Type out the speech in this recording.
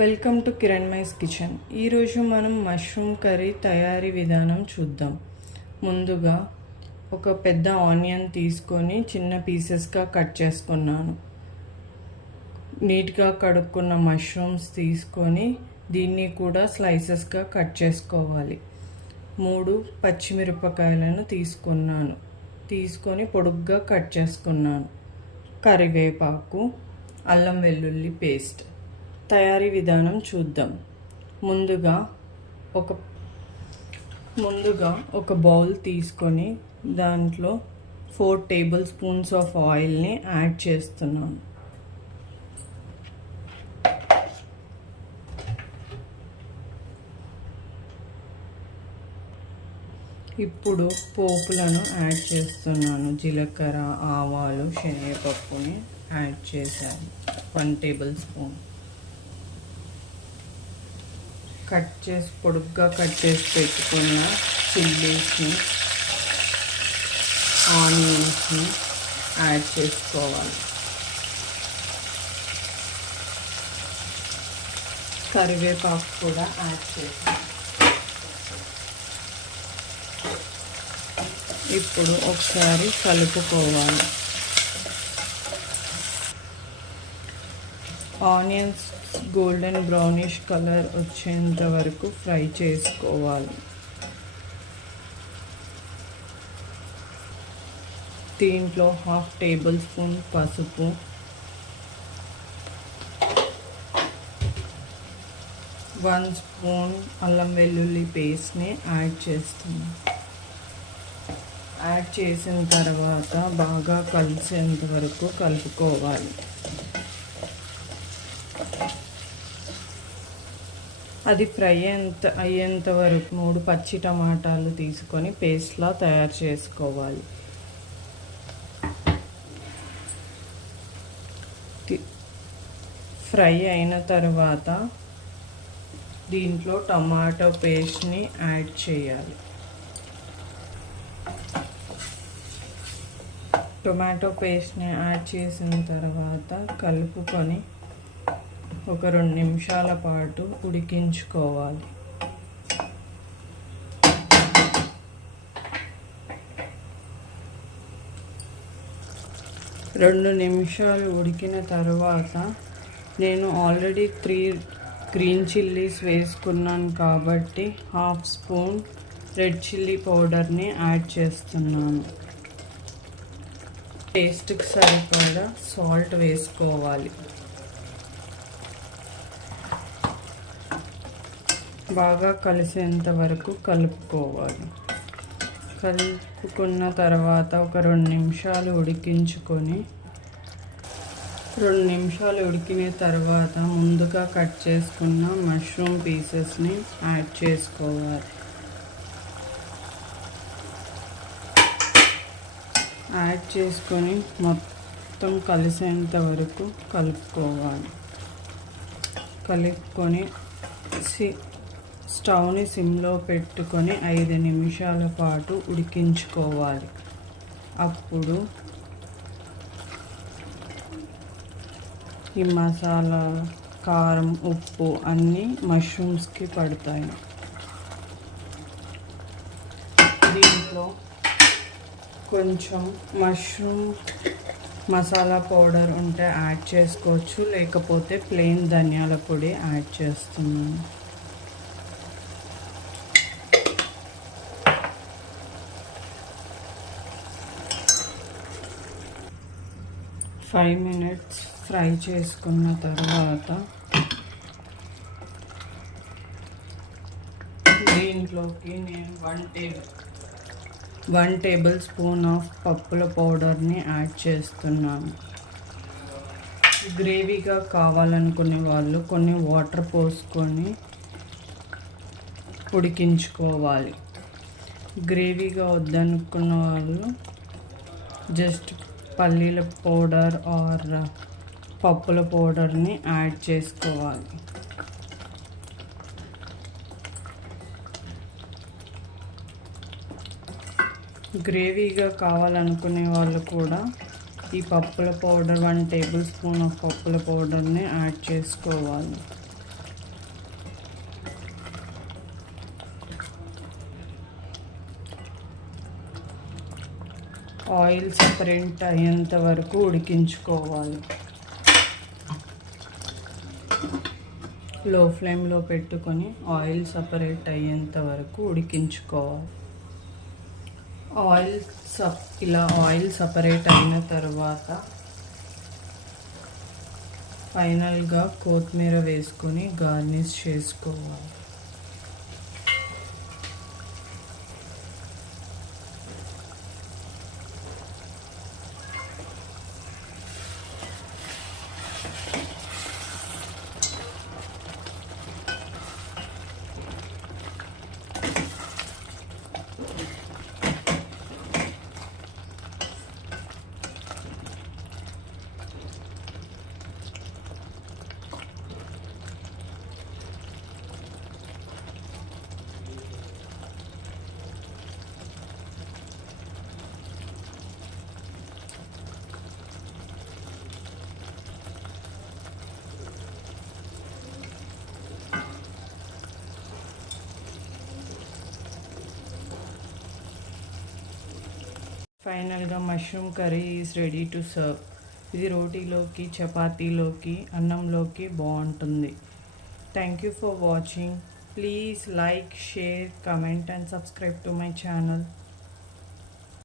Welcome to కిరణ్మైస్ kitchen. ఈరోజు మనం mushroom curry తయారీ విధానం చూద్దాం. ముందుగా ఒక పెద్ద ఆనియన్ తీసుకొని చిన్న పీసెస్గా కట్ చేసుకున్నాను. నీట్గా కడుక్కున్న మష్రూమ్స్ తీసుకొని దీన్ని కూడా స్లైసెస్గా కట్ చేసుకోవాలి. 3 పచ్చిమిరపకాయలను తీసుకొని పొడుగ్గా కట్ చేసుకున్నాను. కరివేపాకు, అల్లం వెల్లుల్లి పేస్ట్. తయారీ విధానం చూద్దాం. ముందుగా ఒక బౌల్ తీసుకొని దాంట్లో 4 టేబుల్ స్పూన్స్ ఆఫ్ ఆయిల్ని యాడ్ చేస్తున్నాను. ఇప్పుడు పోపులను యాడ్ చేస్తున్నాను. జీలకర్ర, ఆవాలు, శనగపప్పుని యాడ్ చేశాను. 1 టేబుల్ స్పూన్. పొడుగ్గా కట్ చేసి పెట్టుకున్న చిల్లీస్ని, ఆనియన్స్ని యాడ్ చేసుకోవాలి. కరివేపాకు కూడా యాడ్ చేసి ఇప్పుడు ఒకసారి కలుపుకోవాలి. ఆనియన్స్ గోల్డెన్ బ్రౌనిష్ కలర్ వచ్చేంత వరకు ఫ్రై చేసుకోవాలి. దీంట్లో 1/2 టేబుల్ స్పూన్ పసుపు, 1 స్పూన్ అల్లం వెల్లుల్లి పేస్ట్ని యాడ్ చేస్తున్నాను. యాడ్ చేసిన తర్వాత బాగా కలిసేంత వరకు కలుపుకోవాలి. అది ఫ్రై అయ్యేంత వరకు 3 పచ్చి టమాటాలు తీసుకొని పేస్ట్లా తయారు చేసుకోవాలి. ఫ్రై అయిన తర్వాత దీంట్లో టమాటో పేస్ట్ని యాడ్ చేయాలి. టొమాటో పేస్ట్ని యాడ్ చేసిన తర్వాత కలుపుకొని ఒక 2 నిమిషాల పాటు ఉడికించుకోవాలి. రెండు నిమిషాలు ఉడికిన తర్వాత నేను ఆల్రెడీ 3 గ్రీన్ చిల్లీస్ వేసుకున్నాను కాబట్టి 1/2 స్పూన్ రెడ్ చిల్లీ పౌడర్ని యాడ్ చేస్తున్నాను. టేస్ట్కి సరిపడా సాల్ట్ వేసుకోవాలి. బాగా కలిసేంత వరకు కలుపుకోవాలి. కలుపుకున్న తర్వాత ఒక 2 నిమిషాలు ఉడికించుకొని 2 నిమిషాలు ఉడికిన తర్వాత ముందుగా కట్ చేసుకున్న మష్రూమ్ పీసెస్ని యాడ్ చేసుకోవాలి. యాడ్ చేసుకొని మొత్తం కలిసేంత వరకు కలుపుకోవాలి. కలుపుకొని స్టవ్ని సిమ్లో పెట్టుకొని 5 నిమిషాల పాటు ఉడికించుకోవాలి. అప్పుడు ఈ మసాలా, కారం, ఉప్పు అన్నీ మష్రూమ్స్కి పడతాయి. దీంట్లో కొంచెం మష్రూమ్ మసాలా పౌడర్ ఉంటే యాడ్ చేసుకోవచ్చు, లేకపోతే ప్లెయిన్ ధనియాల పొడి యాడ్ చేస్తున్నాను. 5 మినిట్స్ ఫ్రై చేసుకున్న తర్వాత దీంట్లోకి నేను 1 టేబుల్ స్పూన్ ఆఫ్ పప్పుల పౌడర్ని యాడ్ చేస్తున్నాను. గ్రేవీగా కావాలనుకునే వాళ్ళు కొన్ని వాటర్ పోసుకొని ఉడికించుకోవాలి. గ్రేవీగా వద్దనుకున్న వాళ్ళు జస్ట్ పల్లీల పౌడర్ ఆర్ పప్పుల పౌడర్ని యాడ్ చేసుకోవాలి. గ్రేవీగా కావాలనుకునే వాళ్ళు కూడా ఈ పప్పుల పౌడర్ 1 టేబుల్ స్పూన్ ఆఫ్ పప్పుల పౌడర్ని యాడ్ చేసుకోవాలి. ఆయిల్ సపరేట్ అయ్యేంత వరకు ఉడికించుకోవాలి. లో ఫ్లేమ్లో పెట్టుకొని ఆయిల్ సపరేట్ అయ్యేంత వరకు ఉడికించుకోవాలి. ఇలా ఆయిల్ సపరేట్ అయిన తర్వాత ఫైనల్గా కొత్తిమీర వేసుకొని గార్నిష్ చేసుకోవాలి. ఫైనల్గా mushroom curry is ready to serve. ఇది రోటీలోకి, చపాతీలోకి, అన్నంలోకి బాగుంటుంది. Thank you for watching. Please like, share, comment and subscribe to my channel.